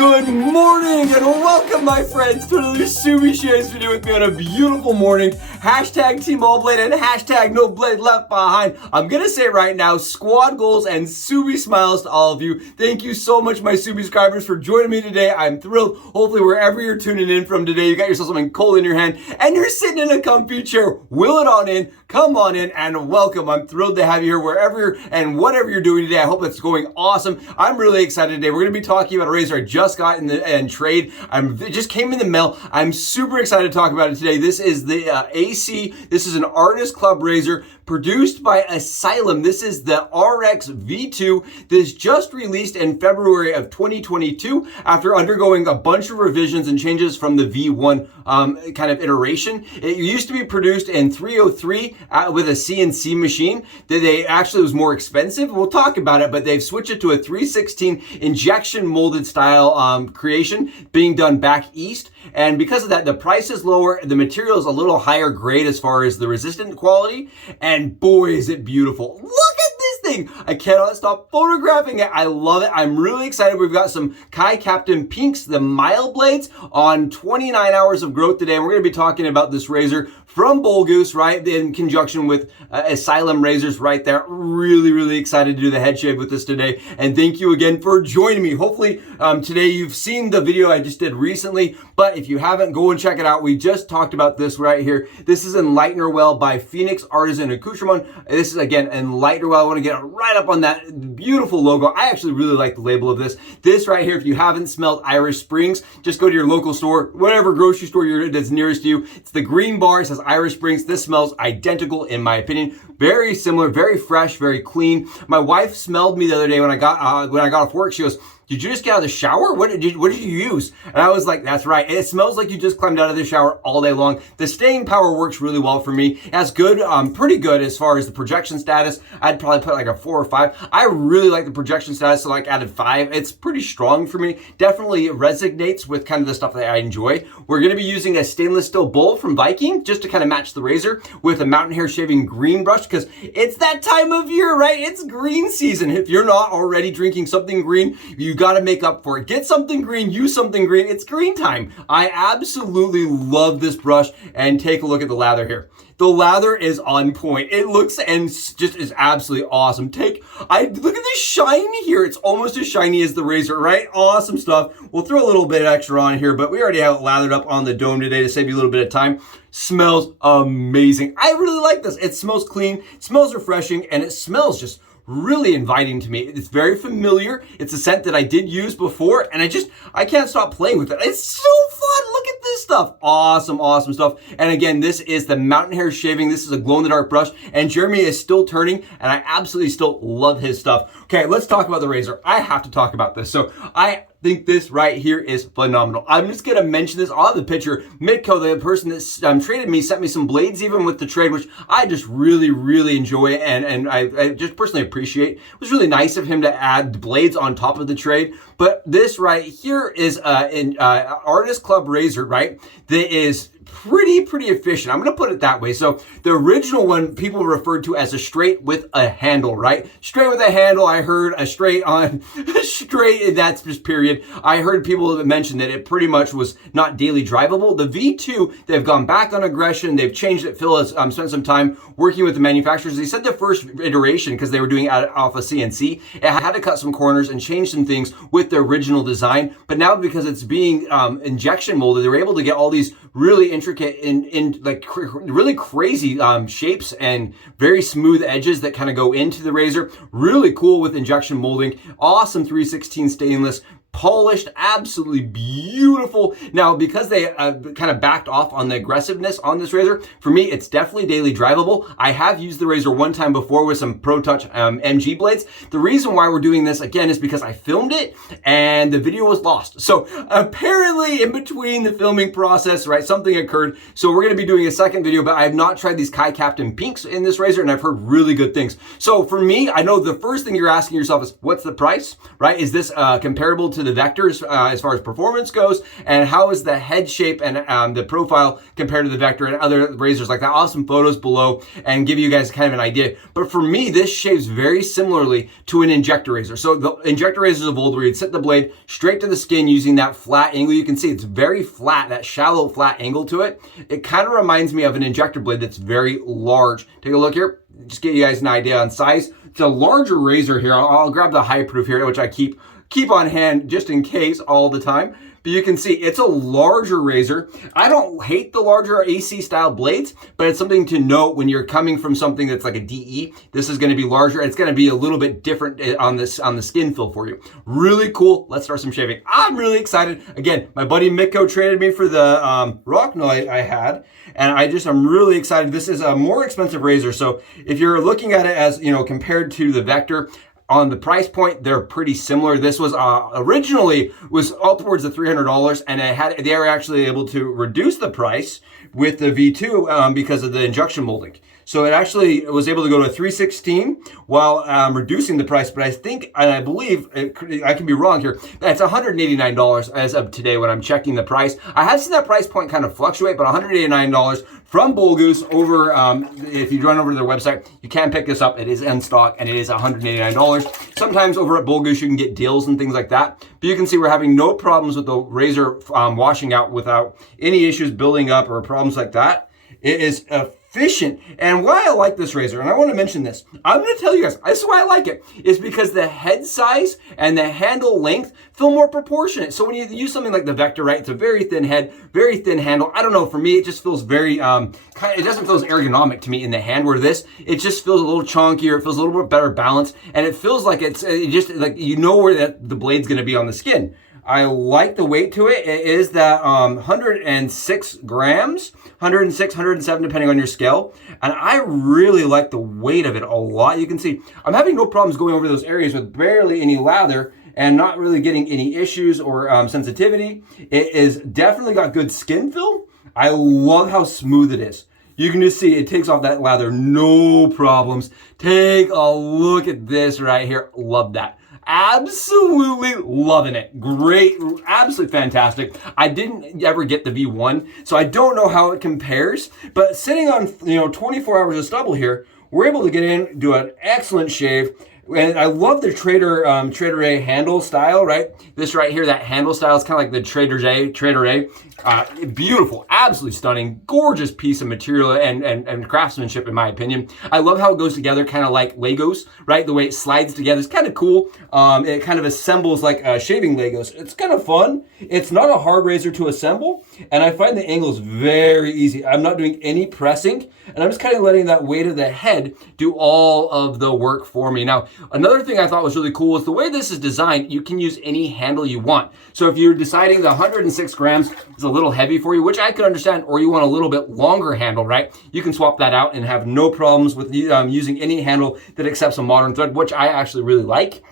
Good morning and welcome, my friends, to another ASYLUM video with me on a beautiful morning. Hashtag Team All Blade and hashtag No Blade Left Behind. I'm gonna say it right now, squad goals and Subi smiles to all of you. Thank you so much, my Subi subscribers, for joining me today. I'm thrilled. Hopefully, wherever you're tuning in from today, you got yourself something cold in your hand and you're sitting in a comfy chair. Will it on in, come on in, and welcome. I'm thrilled to have you here wherever you're and whatever you're doing today. I hope it's going awesome. I'm really excited today. We're gonna be talking about a razor I just got in the trade. It just came in the mail. I'm super excited to talk about it today. This is the this is an Artist Club razor produced by ASYLUM. This is the RX V2. This just released in February of 2022 after undergoing a bunch of revisions and changes from the V1 kind of iteration. It used to be produced in 303 with a CNC machine. They actually was more expensive. We'll talk about it, but they've switched it to a 316 injection molded style creation being done back east. And because of that, the price is lower. The material is a little higher grade as far as the resistant quality. And boy, is it beautiful. Look at this thing. I cannot stop photographing it. I love it. I'm really excited. We've got some Kai Captain Pinks, the mild blades, on 29 hours of growth today. And we're going to be talking about this razor from Bullgoose, right, in conjunction with ASYLUM razors right there. Really excited to do the head shave with this today. And thank you again for joining me. Hopefully today you've seen the video I just did recently, but if you haven't, go and check it out. We just talked about this right here. This is Enlightener Well by Phoenix ARTISAN ACCOUTREMENTS. This is, again, Enlighter Well. I want to get right up on that beautiful logo. I actually really like the label of this. This right here, if you haven't smelled Irish Springs, just go to your local store, whatever grocery store that's nearest to you. It's the green bar. It says Irish Springs. This smells identical, in my opinion. Very similar, very fresh, very clean. My wife smelled me the other day when I got off work. She goes, "Did you just get out of the shower? What did you use?" And I was like, "That's right. It smells like you just climbed out of the shower all day long." The staying power works really well for me. That's good, pretty good as far as the projection status. I'd probably put like a 4 or 5. I really like the projection status, so like added 5. It's pretty strong for me. Definitely resonates with kind of the stuff that I enjoy. We're gonna be using a stainless steel bowl from Viking just to kind of match the razor with a mountain hair shaving green brush because it's that time of year, right? It's green season. If you're not already drinking something green, you got to make up for it. Get something green, use something green. It's green time. I absolutely love this brush, and take a look at the lather here. The lather is on point. It looks and just is absolutely awesome. Look at the shine here. It's almost as shiny as the razor, right? Awesome stuff. We'll throw a little bit extra on here, but we already have it lathered up on the dome today to save you a little bit of time. Smells amazing. I really like this. It smells clean, smells refreshing, and it smells just really inviting to me. It's very familiar. It's a scent that I did use before, and I can't stop playing with it. It's so fun. Look at this stuff. Awesome stuff. And again, this is the mountain hair shaving. This is a glow in the dark brush, and Jeremy is still turning, and I absolutely still love his stuff. Okay, let's talk about the razor. I have to talk about this. So I think this right here is phenomenal. I'm just gonna mention this. I'll have the picture. Midco, the person that traded me, sent me some blades even with the trade, which I just really enjoy, and I just personally appreciate. It was really nice of him to add blades on top of the trade. But this right here is an Artist Club razor, right? That is pretty efficient. I'm gonna put it that way. So the original one people referred to as a straight with a handle, right? Straight with a handle. I heard a straight on straight. That's just period. I heard people that mentioned that it pretty much was not daily drivable. The V2, they've gone back on aggression. They've changed it. Phil has spent some time working with the manufacturers. They said the first iteration, because they were doing it off of CNC, it had to cut some corners and change some things with the original design. But now because it's being injection molded, they were able to get all these really intricate in like really crazy shapes and very smooth edges that kind of go into the razor. Really cool with injection molding. Awesome 316 stainless. Polished, absolutely beautiful. Now, because they kind of backed off on the aggressiveness on this razor, for me, it's definitely daily drivable. I have used the razor one time before with some Pro Touch MG blades. The reason why we're doing this again is because I filmed it and the video was lost. So apparently in between the filming process, right, something occurred. So we're going to be doing a second video, but I have not tried these Kai Captain Pinks in this razor, and I've heard really good things. So for me, I know the first thing you're asking yourself is, what's the price, right? Is this comparable to to the Vectors as far as performance goes, and how is the head shape and the profile compared to the Vector and other razors like that. I'll have some photos below and give you guys kind of an idea. But for me, this shaves very similarly to an injector razor. So the injector razors of old, where you'd set the blade straight to the skin using that flat angle. You can see it's very flat, that shallow flat angle to it. It kind of reminds me of an injector blade that's very large. Take a look here, just get you guys an idea on size. It's a larger razor here. I'll grab the high proof here, which I keep on hand just in case all the time. But you can see it's a larger razor. I don't hate the larger AC style blades, but it's something to note when you're coming from something that's like a DE. This is going to be larger. It's going to be a little bit different on the skin fill for you. Really cool. Let's start some shaving. I'm really excited. Again, my buddy Mikko traded me for the Rock Knight I had, and I'm really excited. This is a more expensive razor, so if you're looking at it as, you know, compared to the Vector, on the price point, they're pretty similar. This was originally was upwards of $300, and they were actually able to reduce the price with the V2 because of the injection molding. So it actually was able to go to $316 while reducing the price. But I think, and I believe, I can be wrong here, it's $189 as of today when I'm checking the price. I have seen that price point kind of fluctuate, but $189 from Bullgoose over, if you run over to their website, you can pick this up. It is in stock and it is $189. Sometimes over at Bullgoose, you can get deals and things like that. But you can see we're having no problems with the razor washing out without any issues building up or problems like that. It is efficient. And why I like this razor, and I want to mention this, I'm going to tell you guys, this is why I like it, is because the head size and the handle length feel more proportionate. So when you use something like the Vector, right, it's a very thin head, very thin handle. I don't know, for me, it just feels very, it doesn't feel as ergonomic to me in the hand, where this, it just feels a little chunkier, it feels a little bit better balanced, and it feels like it just, like, you know where the blade's going to be on the skin. I like the weight to it. It is that 106 grams, 106, 107, depending on your scale. And I really like the weight of it a lot. You can see I'm having no problems going over those areas with barely any lather and not really getting any issues or sensitivity. It is definitely got good skin fill. I love how smooth it is. You can just see it takes off that lather, no problems. Take a look at this right here. Love that. Absolutely loving it. Great, absolutely fantastic. I didn't ever get the V1, so I don't know how it compares, but sitting on 24 hours of stubble here, we're able to get in, do an excellent shave. And I love the Trader A handle style, right? This right here, that handle style is kind of like the Trader A. Beautiful, absolutely stunning, gorgeous piece of material and craftsmanship, in my opinion. I love how it goes together, kind of like Legos, right? The way it slides together is kind of cool. It kind of assembles like shaving Legos. It's kind of fun. It's not a hard razor to assemble, and I find the angles very easy. I'm not doing any pressing, and I'm just kind of letting that weight of the head do all of the work for me. Now, another thing I thought was really cool is the way this is designed, you can use any handle you want. So if you're deciding the 106 grams is a little heavy for you, which I could understand, or you want a little bit longer handle, right? You can swap that out and have no problems with using any handle that accepts a modern thread, which I actually really like.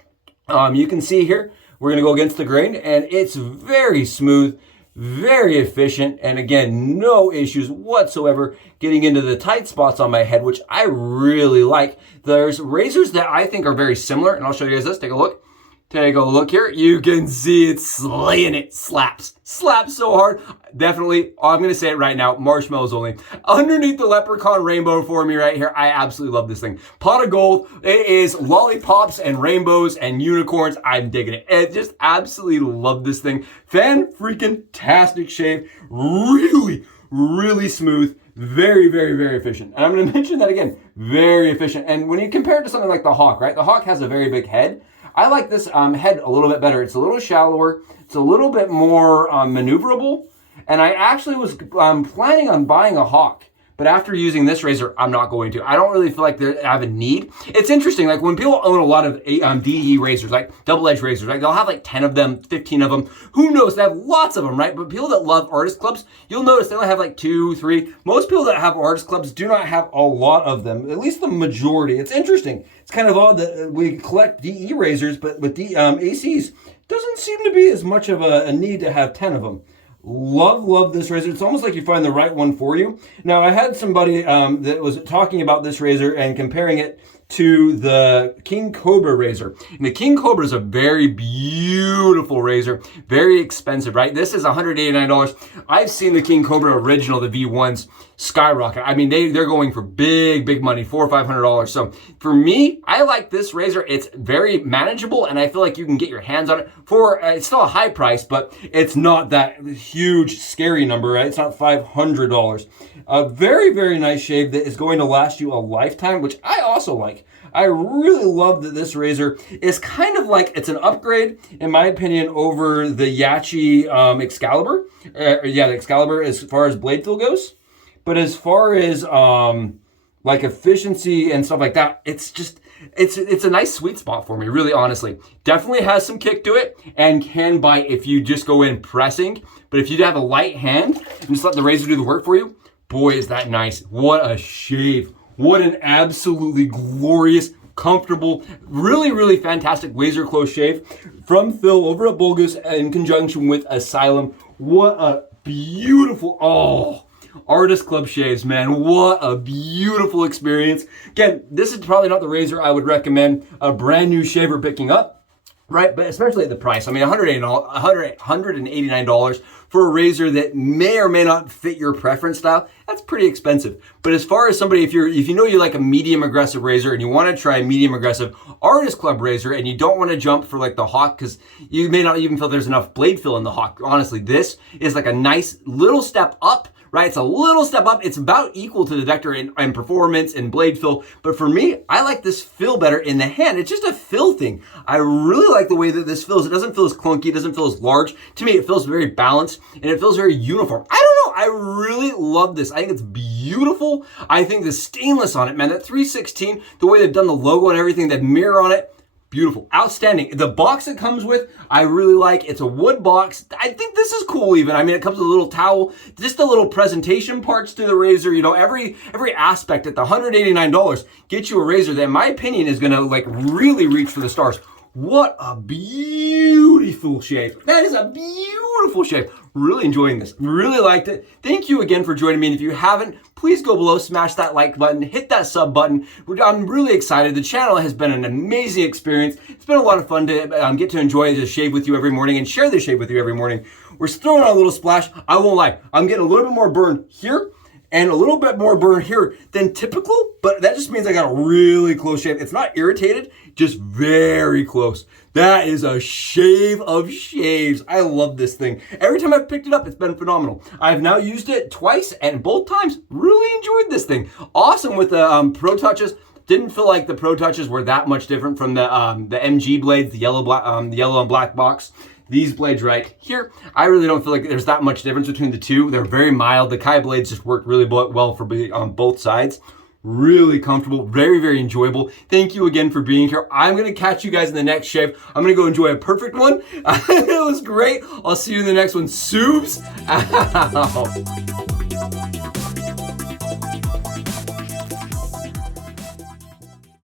You can see here, we're gonna go against the grain, and it's very smooth, very efficient, and again, no issues whatsoever getting into the tight spots on my head, which I really like. There's razors that I think are very similar, and I'll show you guys this. Take a look. Take a look here. You can see it's slaying it. Slaps so hard. Definitely, I'm going to say it right now, marshmallows only. Underneath the leprechaun rainbow for me right here, I absolutely love this thing. Pot of gold. It is lollipops and rainbows and unicorns. I'm digging it. I just absolutely love this thing. Fan-freaking-tastic shave. Really, really smooth. Very, very, very efficient. And I'm going to mention that again. Very efficient. And when you compare it to something like the Hawk, right? The Hawk has a very big head. I like this head a little bit better. It's a little shallower. It's a little bit more maneuverable. And I actually was planning on buying a Hawk. But after using this razor, I'm not going to. I don't really feel like I have a need. It's interesting, like when people own a lot of DE razors, like double-edged razors, right? They'll have like 10 of them, 15 of them. Who knows? They have lots of them, right? But people that love artist clubs, you'll notice they only have like 2, 3. Most people that have artist clubs do not have a lot of them, at least the majority. It's interesting. It's kind of odd that we collect DE razors, but with ACs, doesn't seem to be as much of a need to have 10 of them. Love this razor. It's almost like you find the right one for you. Now, I had somebody that was talking about this razor and comparing it to the King Cobra razor. And the King Cobra is a very beautiful razor, very expensive, right? This is $189. I've seen the King Cobra original, the V1s, skyrocket. I mean, they're going for big money, $400 or $500. So for me, I like this razor. It's very manageable, and I feel like you can get your hands on it for, it's still a high price, but it's not that huge, scary number, right? It's not $500. A very nice shave that is going to last you a lifetime, which I also like. I really love that this razor is kind of like, it's an upgrade, in my opinion, over the Yachi Excalibur. The Excalibur as far as blade feel goes. But as far as like efficiency and stuff like that, it's just, it's a nice sweet spot for me, really, honestly. Definitely has some kick to it and can bite if you just go in pressing. But if you have a light hand and just let the razor do the work for you, boy, is that nice. What a shave. What an absolutely glorious, comfortable, really fantastic razor close shave from Phil over at Bullgoose in conjunction with ASYLUM. What a beautiful, Artist Club shaves, man. What a beautiful experience. Again, this is probably not the razor I would recommend a brand new shaver picking up. Right, but especially at the price. I mean, $189 for a razor that may or may not fit your preference style. That's pretty expensive. But as far as somebody, if you know you like a medium aggressive razor and you want to try a medium aggressive Artist Club razor and you don't want to jump for like the Hawk because you may not even feel there's enough blade fill in the Hawk. Honestly, this is like a nice little step up. Right, it's a little step up. It's about equal to the Vector in performance and blade fill. But for me, I like this fill better in the hand. It's just a fill thing. I really like the way that this feels. It doesn't feel as clunky. It doesn't feel as large. To me, it feels very balanced and it feels very uniform. I don't know. I really love this. I think it's beautiful. I think the stainless on it, man, that 316, the way they've done the logo and everything, that mirror on it, beautiful, outstanding. The box it comes with, I really like. It's a wood box. I think this is cool even. I mean, it comes with a little towel, just the little presentation parts to the razor. You know, every aspect at the $189 gets you a razor that, in my opinion, is gonna like really reach for the stars. What a beautiful shave. That is a beautiful shave. Really enjoying this. Really liked it. Thank you again for joining me. And if you haven't, please go below, smash that like button, hit that sub button. I'm really excited. The channel has been an amazing experience. It's been a lot of fun to get to enjoy the shave with you every morning and share the shave with you every morning. We're throwing on a little splash. I won't lie. I'm getting a little bit more burn here and a little bit more burn here than typical, but that just means I got a really close shave. It's not irritated, just very close. That is a shave of shaves. I love this thing. Every time I've picked it up, it's been phenomenal. I've now used it twice, and both times, really enjoyed this thing. Awesome with the Pro Touches. Didn't feel like the Pro Touches were that much different from the MG blades, the yellow and black box. These blades right here, I really don't feel like there's that much difference between the two. They're very mild. The Kai blades just work really well for on both sides. Really comfortable, very enjoyable. Thank you again for being here. I'm gonna catch you guys in the next shave. I'm gonna go enjoy a perfect one. It was great. I'll see you in the next one. Subs out.